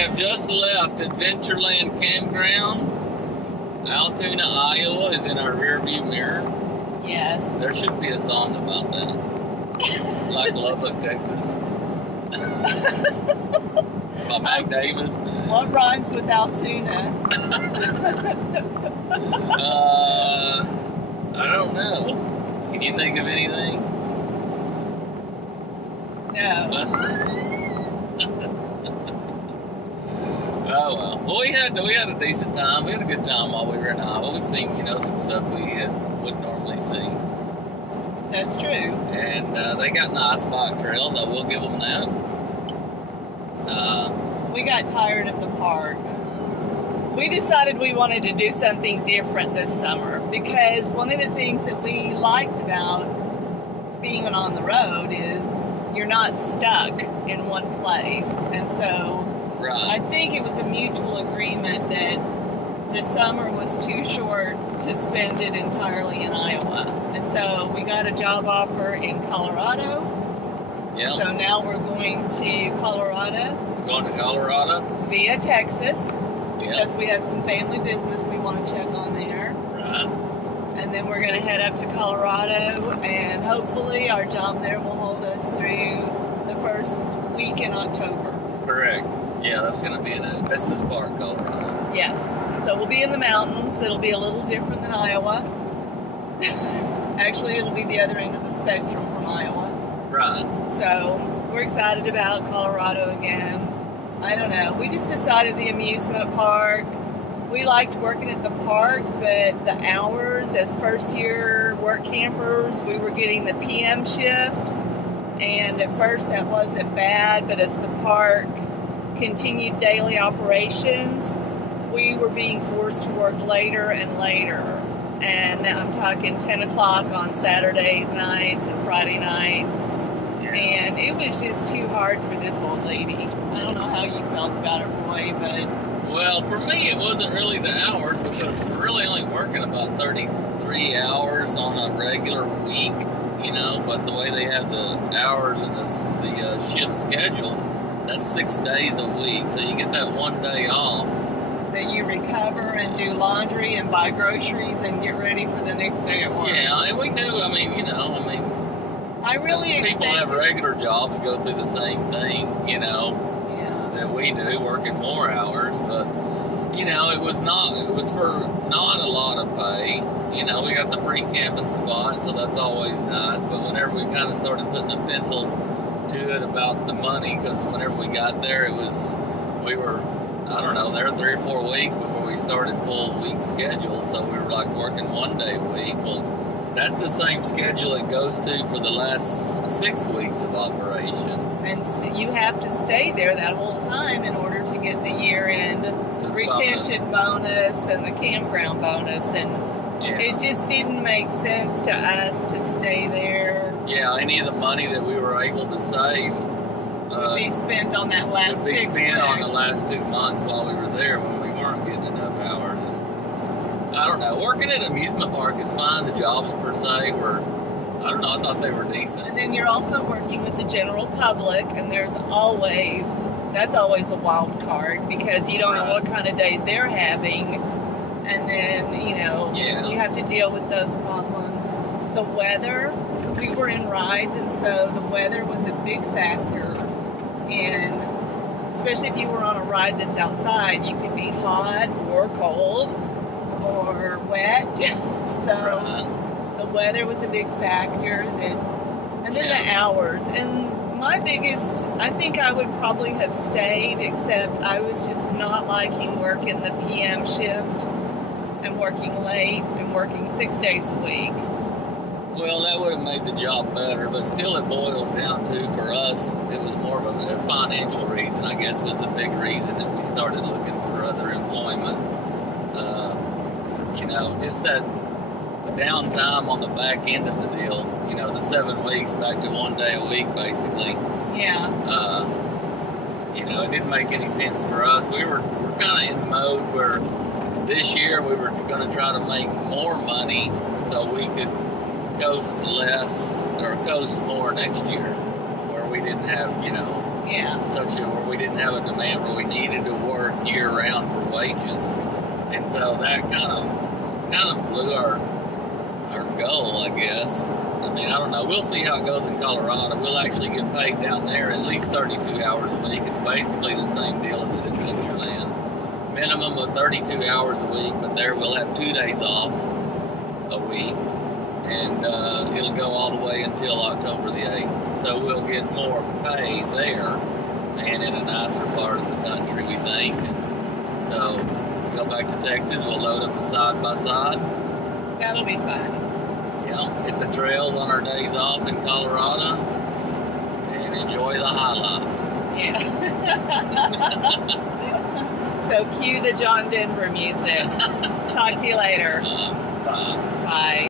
have just left Adventureland Campground. Altoona, Iowa is in our rearview mirror. Yes. There should be a song about that. Like Lubbock, Texas. By Mac Davis. What rhymes with Altoona? I don't know. Can you think of anything? No. Oh well. Well, we had a decent time. We had a good time while we were in Iowa. We've seen, some stuff we wouldn't normally see. That's true. And they got nice bike trails. I will give them that. We got tired of the park. We decided we wanted to do something different this summer because one of the things that we liked about being on the road is you're not stuck in one place. And so right. I think it was a mutual agreement that the summer was too short to spend it entirely in Iowa. And so we got a job offer in Colorado. Yeah. So now we're going to Colorado. Going to Colorado? Via Texas. Yeah. Because we have some family business we want to check on there. Right. And then we're going to head up to Colorado, and hopefully our job there will hold us through the first week in October. Correct. Yeah, that's going to be in Estes Park, Colorado. Yes. And so we'll be in the mountains. It'll be a little different than Iowa. Actually, it'll be the other end of the spectrum from Iowa. Right. So we're excited about Colorado again. I don't know. We just decided the amusement park. We liked working at the park, but the hours as first-year work campers, we were getting the PM shift. And at first that wasn't bad, but as the park continued daily operations, we were being forced to work later and later. And now I'm talking 10 o'clock on Saturdays nights and Friday nights. Yeah. And it was just too hard for this old lady. I don't know how you felt about it, Roy, but... Well, for me, it wasn't really the hours because we're really only working about 33 hours on a regular week, but the way they have the hours and the shift schedule, that's 6 days a week, so you get that 1 day off. That you recover and do laundry and buy groceries and get ready for the next day at work. Yeah, and we knew, I really people expected... have regular jobs go through the same thing, that we do, working more hours, but, it was for not a lot of pay. We got the free camping spot, so that's always nice, but whenever we kind of started putting a pencil to it about the money, because whenever we got there, we were there 3 or 4 weeks before we started full week schedule, so we were like working 1 day a week. Well, that's the same schedule it goes to for the last 6 weeks of operation. And you have to stay there that whole time in order to get the year-end retention bonus and the campground bonus, and it just didn't make sense to us to stay there. Yeah, any of the money that we were able to save would be spent on that last 6 months. Would be spent on the last 2 months while we were there when we weren't getting enough hours. And I don't know. Working at an amusement park is fine. The jobs per se were, I thought they were decent. And then you're also working with the general public, and that's always a wild card because you don't know what kind of day they're having. And then, you have to deal with those problems. The weather, we were in rides, and so the weather was a big factor. And especially if you were on a ride that's outside, you could be hot or cold or wet. So the weather was a big factor. And then the hours. And my biggest, I think I would probably have stayed, except I was just not liking working the PM shift and working late and working 6 days a week. Well, that would have made the job better, but still it boils down to, for us, it was more of a financial reason, I guess, was the big reason that we started looking for other employment. Just that the downtime on the back end of the deal, the 7 weeks back to 1 day a week, basically. Yeah. It didn't make any sense for us. We're kind of in mode where this year we were going to try to make more money so we could coast less or coast more next year, where we didn't have, Yeah. where we didn't have a demand where we needed to work year round for wages, and so that kind of blew our goal, I guess. I mean, I don't know. We'll see how it goes in Colorado. We'll actually get paid down there at least 32 hours a week. It's basically the same deal as at Adventureland. Minimum of 32 hours a week, but there we'll have 2 days off a week. And it'll go all the way until October the 8th. So we'll get more pay there and in a nicer part of the country, we think. And so we'll go back to Texas. We'll load up the side-by-side. That'll be fun. Yeah, hit the trails on our days off in Colorado and enjoy the high life. Yeah. So cue the John Denver music. Talk to you later. Bye. Bye.